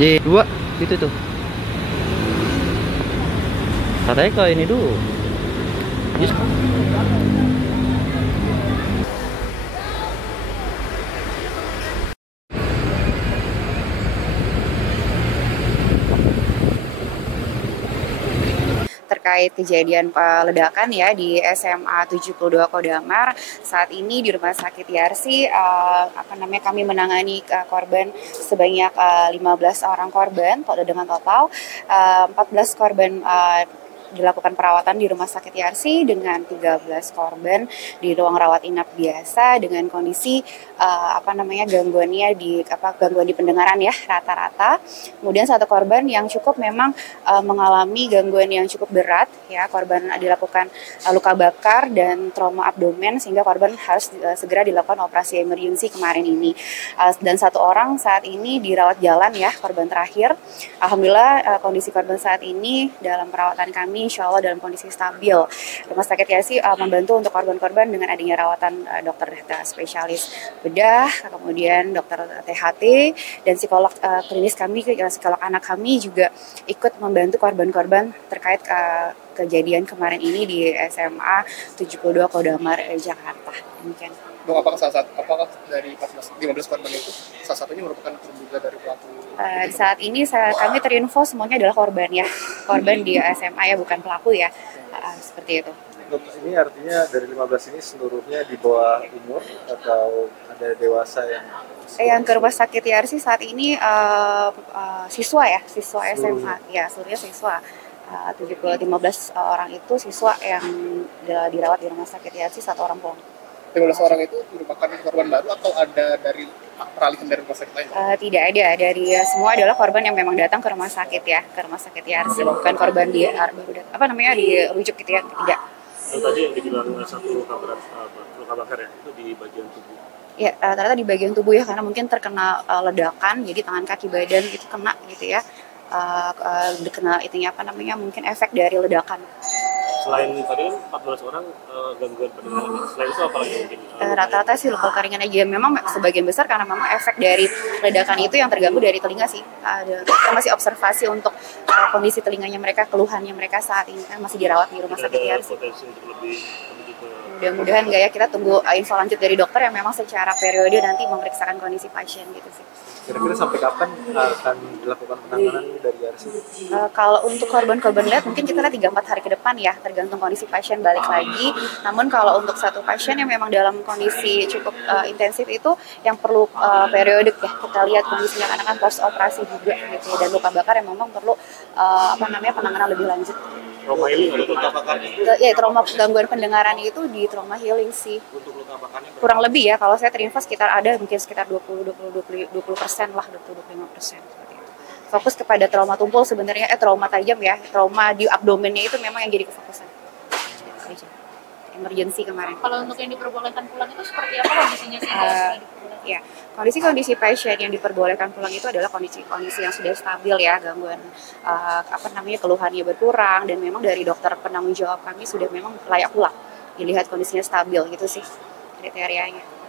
J2 gitu tuh. Katanya ke ini dulu. Terkait kejadian ledakan ya di SMA 72 Kodamar. Saat ini di Rumah Sakit Yarsi kami menangani korban sebanyak 15 orang korban dengan total 14 korban dilakukan perawatan di Rumah Sakit Yarsi dengan 13 korban di ruang rawat inap biasa dengan kondisi gangguan di pendengaran ya rata-rata. Kemudian satu korban yang cukup memang mengalami gangguan yang cukup berat ya, korban dilakukan luka bakar dan trauma abdomen sehingga korban harus segera dilakukan operasi emergency kemarin ini. Dan satu orang saat ini dirawat jalan ya, korban terakhir. Alhamdulillah kondisi korban saat ini dalam perawatan kami insya Allah dalam kondisi stabil. Rumah Sakit Yarsi membantu untuk korban-korban dengan adanya rawatan dokter spesialis bedah, kemudian dokter THT, dan psikolog klinis kami, psikolog anak kami juga ikut membantu korban-korban terkait kejadian kemarin ini di SMA 72 Kodamar, Jakarta. Demikian. Dok, apakah dari 15 korban itu salah satunya merupakan terduga dari pelaku? Saat ini kami terinfo semuanya adalah korban ya, korban di SMA ya, bukan pelaku ya, seperti itu. Dok, ini artinya dari 15 ini seluruhnya di bawah umur atau ada dewasa yang ke Rumah Sakit Yarsi saat ini siswa SMA ya, seluruhnya siswa. 15 orang itu siswa yang dirawat di Rumah Sakit Yarsi, satu orang pulang. 15 orang itu merupakan korban baru atau ada dari peralihan dari rumah sakit lain? Tidak ada, dari semua adalah korban yang memang datang ke rumah sakit ya, ke Rumah Sakit Yarsi, bukan korban dirujuk gitu ya, tidak. Tadi yang dibilang satu luka bakar ya, itu di bagian tubuh? Ya, rata-rata di bagian tubuh ya, karena mungkin terkena ledakan, jadi tangan kaki badan itu kena gitu ya, kena mungkin efek dari ledakan. Selain tadi 14 orang gangguan pendengaran, selain itu apa lagi mungkin? Rata-rata sih luka ringan aja. Memang sebagian besar karena memang efek dari ledakan itu yang terganggu dari telinga sih. Kita masih observasi untuk kondisi telinganya mereka, keluhannya mereka saat ini kan masih dirawat di Rumah Sakit Yarsi. Mudah-mudahan enggak ya, kita tunggu info lanjut dari dokter yang memang secara periode nanti memeriksakan kondisi pasien gitu sih. Kira-kira sampai kapan akan dilakukan penanganan dari Yarsi? Kalau untuk korban-korban lihat mungkin kita lihat 3-4 hari ke depan ya, tergantung kondisi pasien balik lagi. Namun kalau untuk satu pasien yang memang dalam kondisi cukup intensif itu yang perlu periodik ya, kita lihat kondisinya karena kan post operasi juga gitu ya, dan luka bakar yang memang perlu penanganan lebih lanjut. Trauma healing untuk luka bakarnya? Ya, trauma gangguan pendengaran itu di trauma healing sih. Untuk luka bakarnya kurang lebih ya, kalau saya terinfo sekitar 20% lah, 20-25% seperti itu. Fokus kepada trauma tumpul sebenarnya, trauma tajam ya, trauma di abdomennya itu memang yang jadi kefokusan. Emergency kemarin. Kalau untuk yang diperbolehkan pulang itu seperti apa kondisinya sih? Ya, kondisi pasien yang diperbolehkan pulang itu adalah kondisi yang sudah stabil ya, gangguan keluhannya berkurang, dan memang dari dokter penanggung jawab kami sudah memang layak pulang, dilihat kondisinya stabil gitu sih kriterianya.